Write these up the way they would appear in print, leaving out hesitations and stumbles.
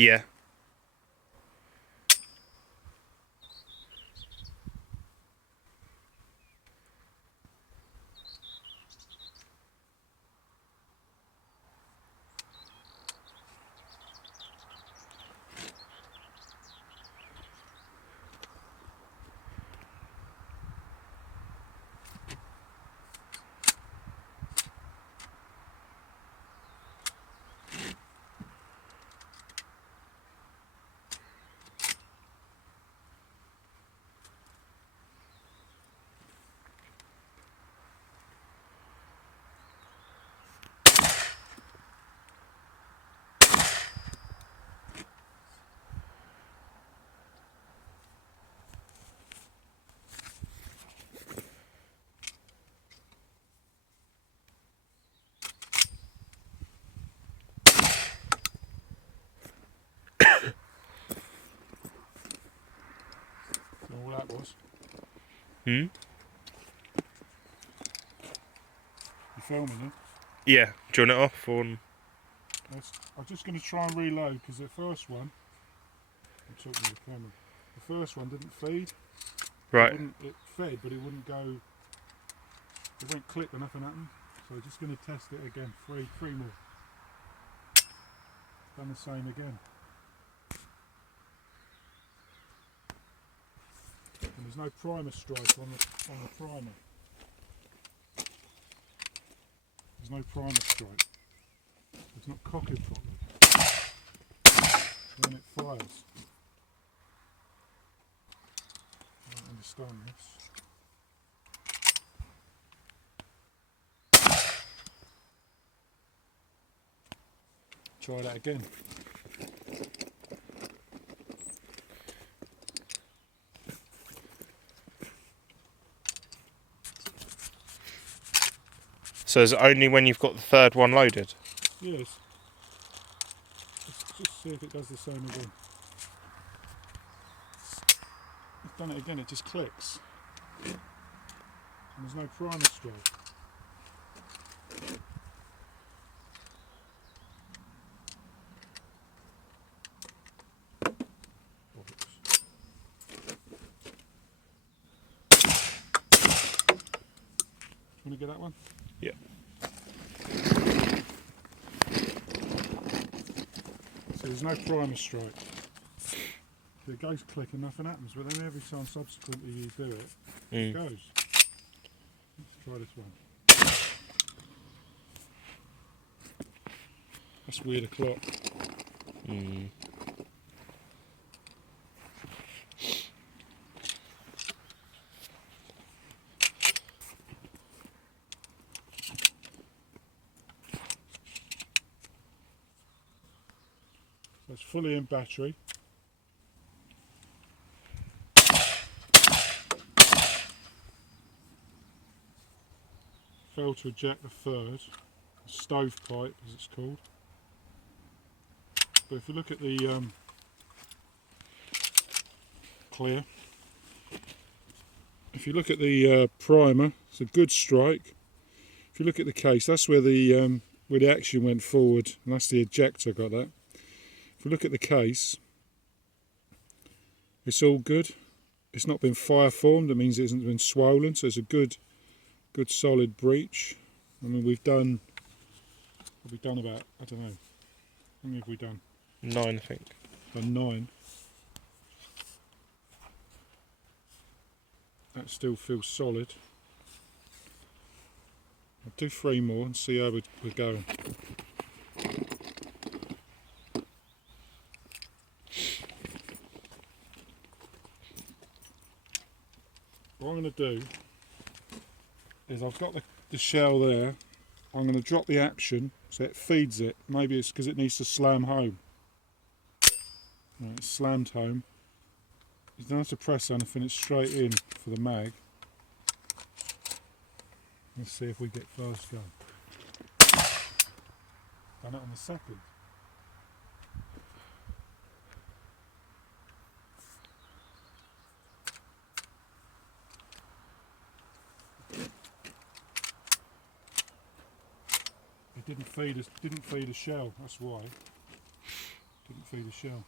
Yeah. All that was. Hmm? You filming Yeah. Do you want it off on? I'm just going to try and reload because the first one, I'm talking to the camera, the first one didn't feed. Right. It fed, but it wouldn't go, it went click and nothing happened. So I'm just going to test it again, three more. Done the same again. And there's no primer stripe on the primer. There's no primer stripe. It's not cocking properly. Then it fires. I don't understand this. Try that again. So is it only when you've got the third one loaded? Yes. Let's just see if it does the same again. I've done it again, it just clicks. And there's no primer stripe. Want to get that one? Yeah. So there's no primer stripe. So it goes click and nothing happens, but then every time subsequently you do it, it goes. Let's try this one. That's weird o'clock. So it's fully in battery. Failed to eject the third, stovepipe as it's called. But if you look at the clear, if you look at the primer, it's a good strike. If you look at the case, that's where the action went forward, and that's the ejector got that. If you look at the case, it's all good. It's not been fire formed, that means it hasn't been swollen, so it's a good solid breach. I mean, we've done about, I don't know, how many have we done? 9, I think. Done 9. That still feels solid. I'll do 3 more and see how we're going. What I'm going to do is I've got the shell there. I'm going to drop the action so it feeds it. Maybe it's because it needs to slam home. Right, it's slammed home. You don't have to press anything, it's straight in for the mag. Let's see if we get first go. Done it on the second. It didn't feed a shell, that's why. Didn't feed a shell.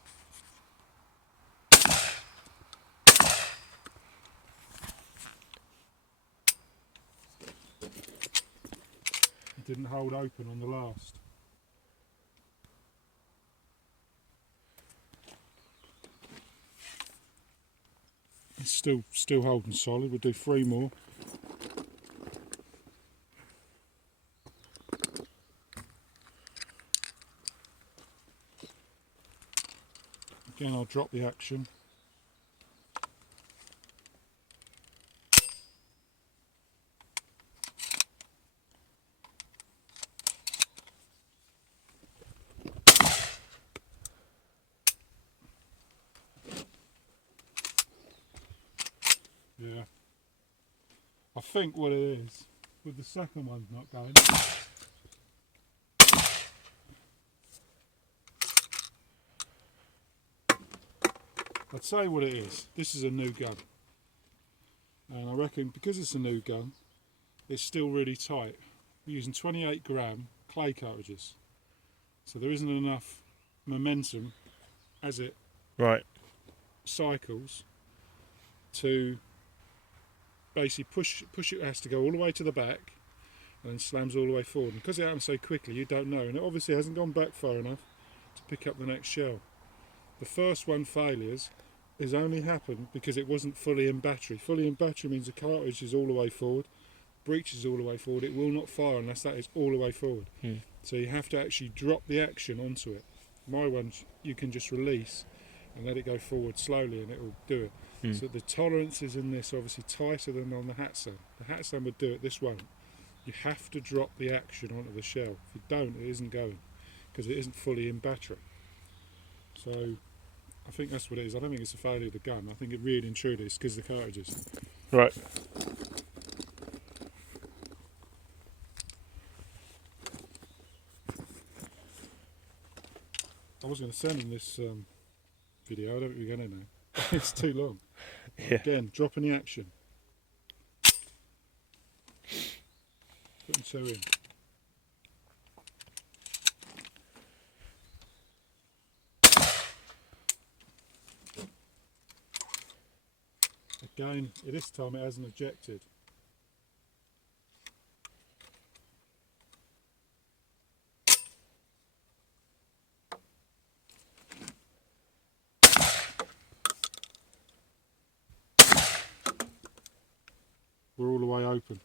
It didn't hold open on the last. It's still holding solid. We'll do 3 more. Again, I'll drop the action. Yeah. I think what it is, with the second one not going, I'd say what it is. This is a new gun. And I reckon because it's a new gun, it's still really tight. We're using 28 gram clay cartridges. So there isn't enough momentum as it Right. cycles to basically push it. Has to go all the way to the back and then slams all the way forward. And because it happens so quickly, you don't know. And it obviously hasn't gone back far enough to pick up the next shell. The first one failures has only happened because it wasn't fully in battery. Fully in battery means the cartridge is all the way forward, breech is all the way forward. It will not fire unless that is all the way forward. So you have to actually drop the action onto it. My ones you can just release and let it go forward slowly and it will do it. So the tolerances in this are obviously tighter than on the Hatsan. The Hatsan would do it, this won't. You have to drop the action onto the shell. If you don't, it isn't going because it isn't fully in battery. So I think that's what it is. I don't think it's a failure of the gun. I think it really and truly is because of the cartridges. Right. I was going to send him this video. I don't think we're going to now. It's too long. Yeah. Again, dropping the action. Putting 2 in. Again, this time it hasn't ejected. We're all the way open.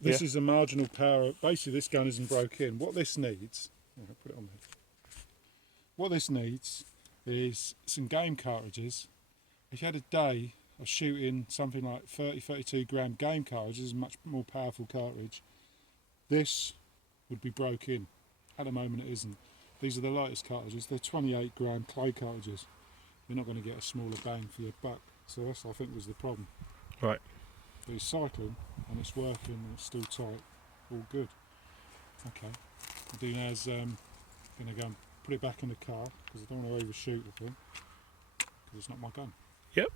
This is a marginal power. Basically, this gun isn't broke in. What this needs, I'll put it on there. What this needs is some game cartridges. If you had a day of shooting something like 32 gram game cartridges, a much more powerful cartridge, this would be broke in. At the moment it isn't. These are the lightest cartridges. They're 28 gram clay cartridges. You're not going to get a smaller bang for your buck. So that's, I think, was the problem. Right. But it's cycling and it's working and it's still tight. All good. Okay. What I'll do now is going to go and put it back in the car because I don't want to overshoot the thing because it's not my gun. Yep.